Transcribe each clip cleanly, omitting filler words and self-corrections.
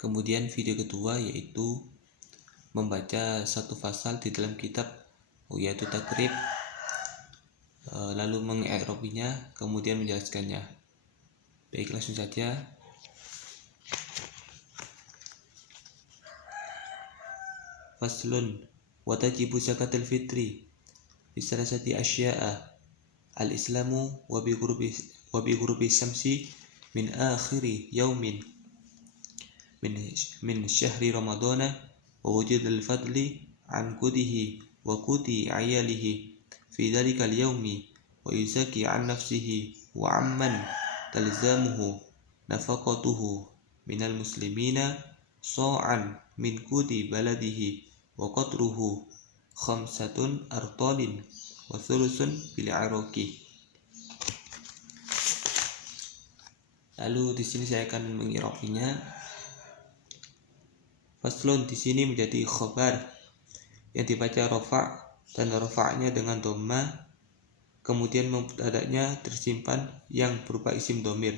Kemudian video kedua yaitu membaca satu pasal di dalam kitab yaitu Takrib, lalu mengi'rabinya kemudian menjelaskannya. Baik, langsung saja. Faslun wa tajibu zakatul fitri bi salasati asya'a al-islamu wa bi ghurubi syamsi min akhiri yaumin min syahri ramadana wa wujudul fadli an kudihi wa kuti ayalihi fi dhalika al-yaumi wa yuzaki an nafsihi wa amman talzamuhu nafaqatuhu minal muslimina sa'an min kuti baladihi wa qatruhu khamsatun artalin wa thulusun bil iraqi. Lalu di sini saya akan mengirabinya. Faslun di sini menjadi khobar yang dibaca rafa' dan rafa'nya dengan dhamma, kemudian mubtada'nya tersimpan yang berupa isim dhamir.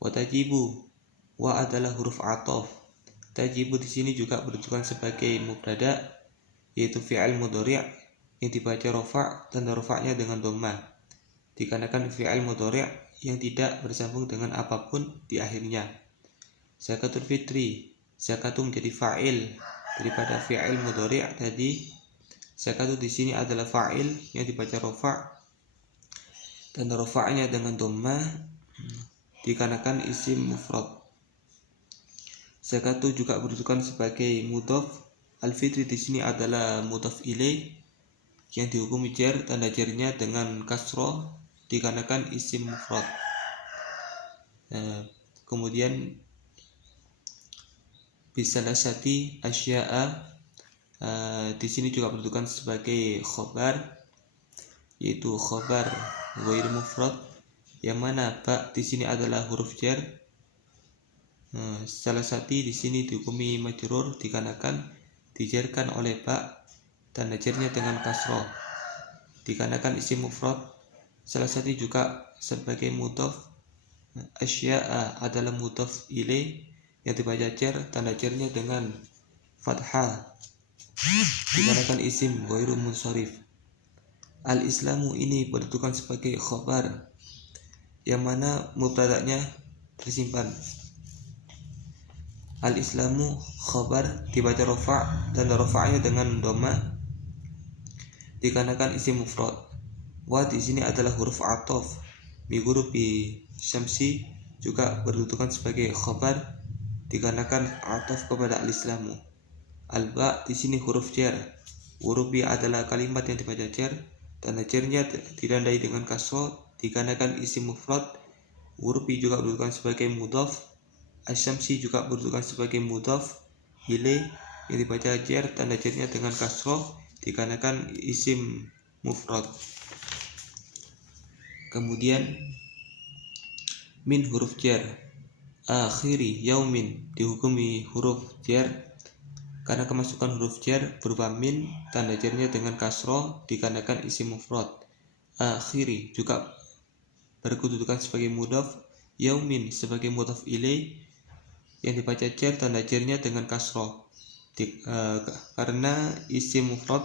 Wa tajibu, wa adalah huruf ataf. Tajibu di sini juga bertujuan sebagai mubtada, yaitu fi'il mudhari' yang dibaca rafa' dan rafa'nya dengan dhamma, dikarenakan fi'il mudhari' yang tidak bersambung dengan apapun di akhirnya. Zakatul fitri, zakatu menjadi fa'il daripada fi'il mudhari' tadi. Zakatu di sini adalah fa'il yang dibaca rafa' dan rafa'nya dengan dhamma dikarenakan isim mufrad. Zakatu juga bertujuan sebagai mudhaf. Al-fitri di sini adalah mudhaf ilaih yang dihukumi jar, tanda jarnya dengan kasroh dikarenakan isim mufrad. Kemudian bisalasati asya'a, di sini juga bertujuan sebagai khobar, yaitu khobar ghair mufrad, yang mana ba di sini adalah huruf jar. Salasati di sini dihukumi majrur dikarenakan dijarkan oleh ba, tanda jarnya dengan kasroh dikarenakan isim mufrad. Salasati juga sebagai mudhaf. Asya'a adalah mudhaf ilaih yang dibaca jar, tanda jarnya dengan fathah dikarenakan isim ghairu munsharif. Al-islamu ini bertujuan sebagai khobar yang mana mubtada'nya tersimpan. Al-islamu khobar dibaca rafa' dan rafa'nya dengan dhamma dikarenakan isim mufrad. Wa di sini adalah huruf ataf. Bi ghurubi syamsi juga bertujuan sebagai khobar dikarenakan ataf kepada al-islamu. Al-ba di sini huruf jar. Ghurubi adalah kalimat yang dibaca jar, tanda jarnya ditandai dengan kasroh dikarenakan isim mufrad. Ghurubi juga bertujuan sebagai mudhaf. Asyamsi juga bertujuan sebagai mudhaf ilaih yang dibaca jar, tanda jarnya dengan kasroh dikarenakan isim mufrad. Kemudian min huruf jar, akhiri yaumin dihukumi huruf jar karena kemasukan huruf jar berupa min, tanda jarnya dengan kasroh dikarenakan isim mufrad. Akhiri juga berkedudukan sebagai mudhaf, yaumin sebagai mudhaf ilaih yang dibaca jar, tanda jarnya dengan kasroh karena isim mufrad.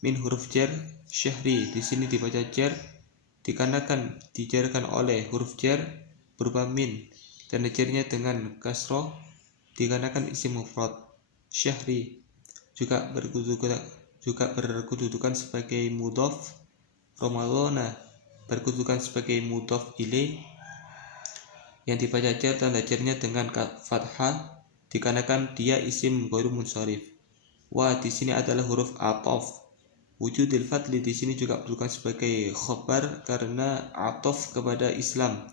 Min huruf jar, syahri di sini dibaca jar dikarenakan dijarkan oleh huruf jar berupa min, tanda jarnya dengan kasroh dikarenakan isim mufrad. Syahri juga berkedudukan sebagai mudhaf. Ramadana berkedudukan sebagai mudhaf ilaih yang dibaca jar, tanda jarnya dengan fathah dikarenakan dia isim ghairu munsharif. Wa di sini adalah huruf ataf. Wujudul fadli di sini juga bertujuan sebagai khobar karena ataf kepada Islam.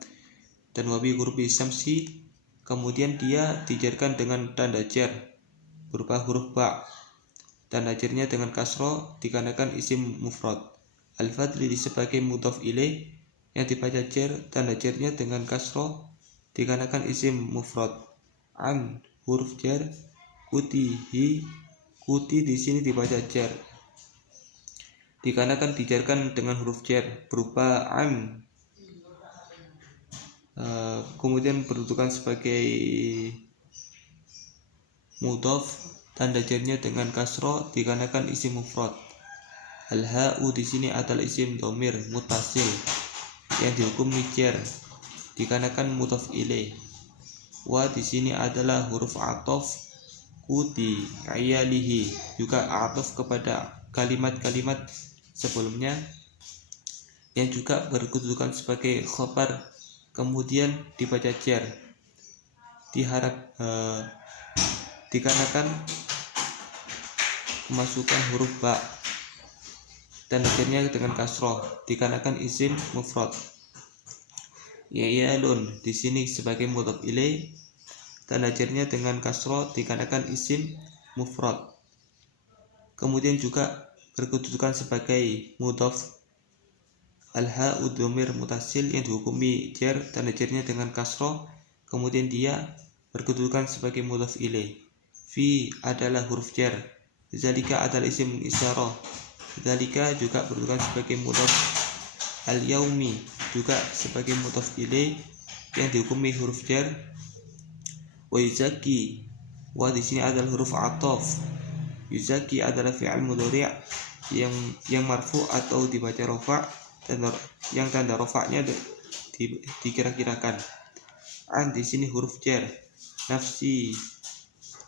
Dan wabi ghurubi syamsi, kemudian dia dijarkan dengan tanda jar berupa huruf ba, tanda jarnya dengan kasroh dikarenakan isim mufrad. Al-fadli sebagai mudhaf ilaih yang dibaca jar, tanda jarnya dengan kasroh dikarenakan isim mufrad. An huruf jar, kutihi, kuti di sini dibaca jar dikarenakan dijarkan dengan huruf jar berupa an, kemudian berkedudukan sebagai mudhaf tanda jarnya dengan kasroh dikarenakan isim mufrad. Al-ha'u di sini adalah isim dhamir muttasil yang dihukumi jar dikarenakan mudhaf ilaih. Wa di sini adalah huruf ataf kuti ayalihi, juga ataf kepada kalimat-kalimat sebelumnya yang juga berkedudukan sebagai khabar, kemudian dibaca jar dikarenakan kemasukan huruf ba dan akhirnya dengan kasroh dikarenakan isim mufrad. Ya'yalun di sini sebagai mudhaf ilaih dan ajarnya dengan kasroh dikarenakan isim mufrad. Kemudian juga berkedudukan sebagai mudhaf. Al-ha'u dhamir mutasil yang dihukumi jar dan ajarnya dengan kasroh, kemudian dia berkedudukan sebagai mudhaf ilaih. Fi adalah huruf jar. Zalika adalah isim isyarah. Zalika juga berkedudukan sebagai mudhaf. Al-yaumi juga sebagai mudhaf ilaih yang dihukumi huruf jar. Wa yuzaki, wa di sini adalah huruf ataf. Yuzaki adalah fi'al mudhari' yang marfu atau dibaca rafa' dan yang tanda rafa'nya dikira-kirakan. An di sini huruf jar.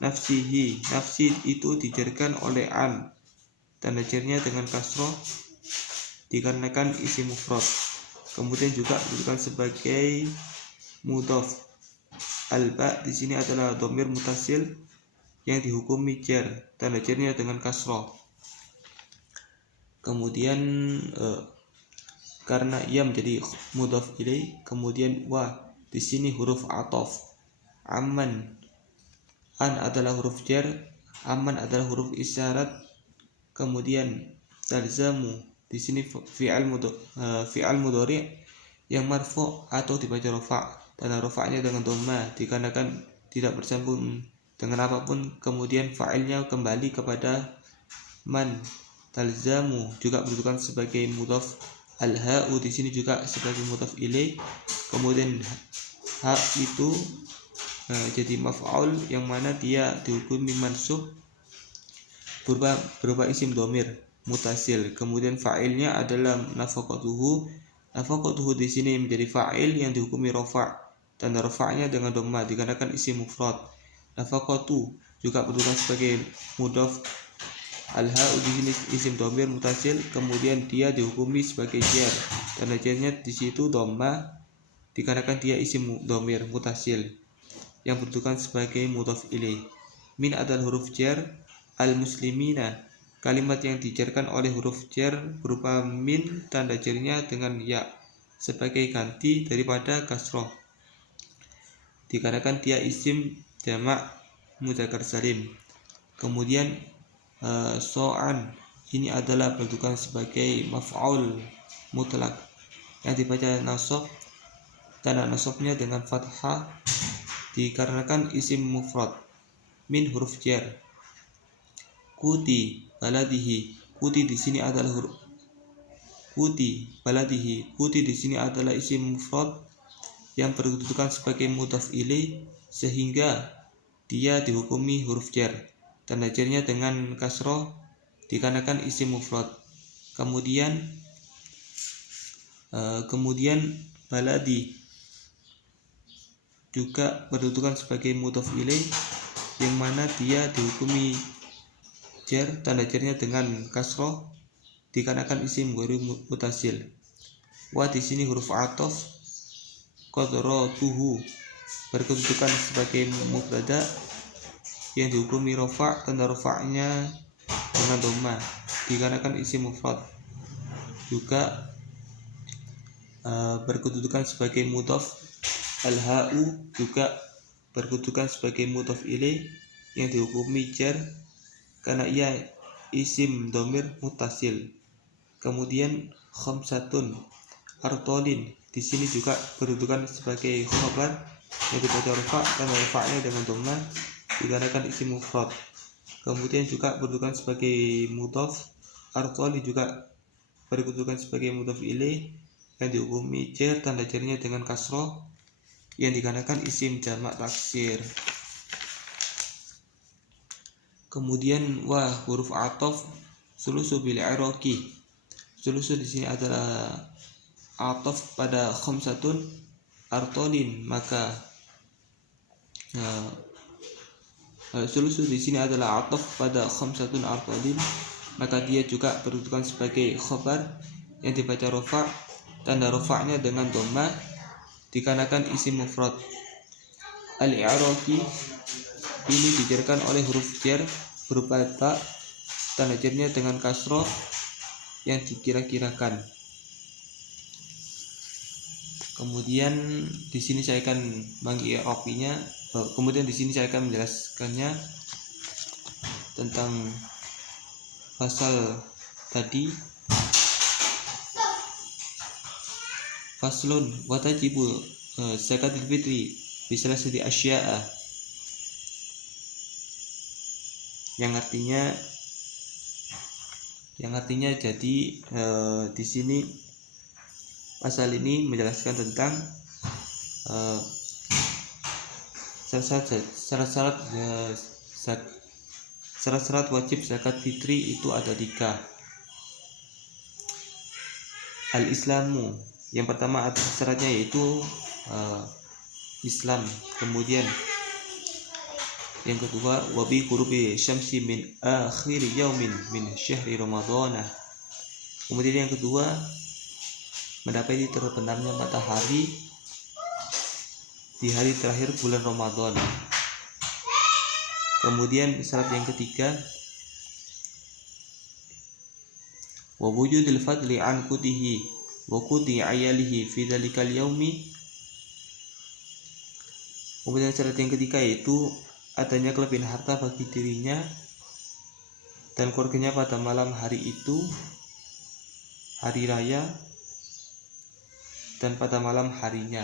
Nafsihi, nafsi itu dijarkan oleh an, tanda jarnya dengan kasroh dikarenakan isim mufrad. Kemudian juga berkedudukan sebagai mudhaf. Al-ba di sini adalah dhamir mutasil yang dihukumi jar, tanda jarnya dengan kasroh. Kemudian karena ia menjadi mudhaf ilaih, kemudian wa di sini huruf ataf. Amman, an adalah huruf jar, amman adalah huruf isyarat. Kemudian talzamu di sini fi'al mudhari' yang marfu atau dibaca rafa', tanda rafa'nya dengan dhamma dikarenakan tidak bersambung dengan apapun. Kemudian fa'ilnya kembali kepada man. Talzamu juga berkedudukan sebagai mudhaf. Al-ha'u di sini juga sebagai mudhaf ilaih. Kemudian ha itu jadi maf'ul yang mana dia dihukumi mansub berupa isim dhamir mutasil. Kemudian fa'ilnya adalah nafaqatuhu. Nafaqatuhu di sini menjadi fa'il yang dihukumi rafa', tanda rafa'nya dengan dhamma dikarenakan isim mufrad. Nafaqatu juga berkedudukan sebagai mudhaf. Al-ha'u di sini isim dhamir mutasil, kemudian dia dihukumi sebagai jar, tanda jarnya di situ dhamma dikarenakan dia isim dhamir mutasil yang berkedudukan sebagai mudhaf ilaih. Min adalah huruf jar. Al-muslimina, kalimat yang dijarkan oleh huruf jar berupa min, tanda jarnya dengan ya sebagai ganti daripada kasroh dikarenakan dia isim jamak mudzakkar salim. Kemudian so'an ini adalah berkedudukan sebagai maf'ul mutlak yang dibaca nasab, tanda nasabnya dengan fathah dikarenakan isim mufrad. Min huruf jar. Kuti baladihi, kuti di sini adalah huruf kuti baladihi, kuti di sini adalah isim mufrad yang berkedudukan sebagai mudhaf ilaih sehingga dia dihukumi huruf jar, tanda jarnya dengan kasroh dikarenakan isim mufrad. Kemudian baladi juga berkedudukan sebagai mudhaf ilaih yang mana dia dihukumi jar, tanda jarnya dengan kasroh dikarenakan isim ghairu mutasil. Wa di sini huruf ataf. Qadratuhu berkedudukan sebagai mubtada yang dihukumi rafa', tanda rafa'nya dengan dhamma dikarenakan isim mufrad. Juga berkedudukan sebagai mudhaf. Al-ha'u juga berkedudukan sebagai mudhaf ilaih yang dihukumi jar karena ia isim dhamir muttasil. Kemudian khamsatun artolin di sini juga berkedudukan sebagai khabar yang dibaca rafa', tanda rafa'nya dengan dhamma dikarenakan isim mufrad. Kemudian juga berkedudukan sebagai mudhaf. Artoli juga berkedudukan sebagai mudhaf ilaih yang dihukumi jar, tanda jarnya dengan kasroh yang dikarenakan isim jamak taksir. Kemudian huruf atof sulusu bil iraqi. Sulusu di sini adalah atof pada khamsatun artolin, maka sulusu di sini adalah atof pada khamsatun artolin, maka dia juga berkedudukan sebagai khobar yang dibaca rofa. Tanda rofa'nya dengan dhamma dikarenakan isim mufrad. Al-i'raqi ini dijarkan oleh huruf jar berupa ta, tanda jarnya dengan kasroh yang dikira-kirakan. Kemudian di sini saya akan mengi'rabinya. Kemudian di sini saya akan menjelaskannya tentang pasal tadi. Faslun wa tajibu zakatul fitri bisalasati asya'a, yang artinya jadi di sini pasal ini menjelaskan tentang syarat-syarat wajib zakat fitri itu ada 3. Al-Islamu, yang pertama syaratnya yaitu Islam. Kemudian yang kedua, wabi ghurubi syamsi min akhir yaumin min syahri ramadhana. Kemudian yang kedua, mendapati terbenamnya matahari di hari terakhir bulan Ramadan. Kemudian syarat yang ketiga, wa wujudil fadli an qutihi wa quti ayalihi fi dzalikal yaumi. Kemudian syarat yang ketiga yaitu adanya kelebihan harta bagi dirinya dan keluarganya pada malam hari itu, hari raya, dan pada malam harinya.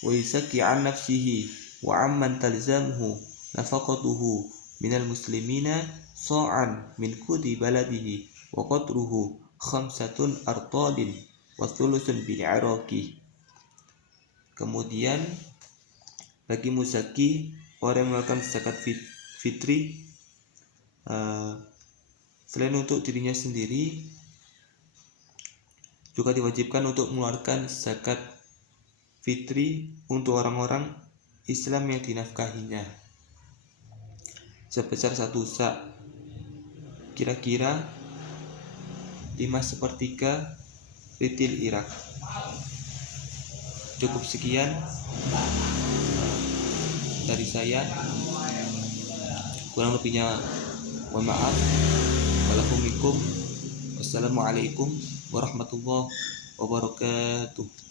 Wa yuzakki an nafsihi wa amman talzamuhu nafaqatuhu minal muslimina sa'an min qudi baladihi wa qadruhu khamsatun artadin wa thulusun bil iraqi. Kemudian bagi muzaki, orang yang melakukan zakat fitri, selain untuk dirinya sendiri, juga diwajibkan untuk mengeluarkan zakat fitri untuk orang-orang Islam yang dinafkahinya sebesar 1 sa', kira-kira 5/3 ritil Irak. Cukup sekian dari saya, kurang lebihnya mohon maaf. Wassalamualaikum warahmatullahi wabarakatuh.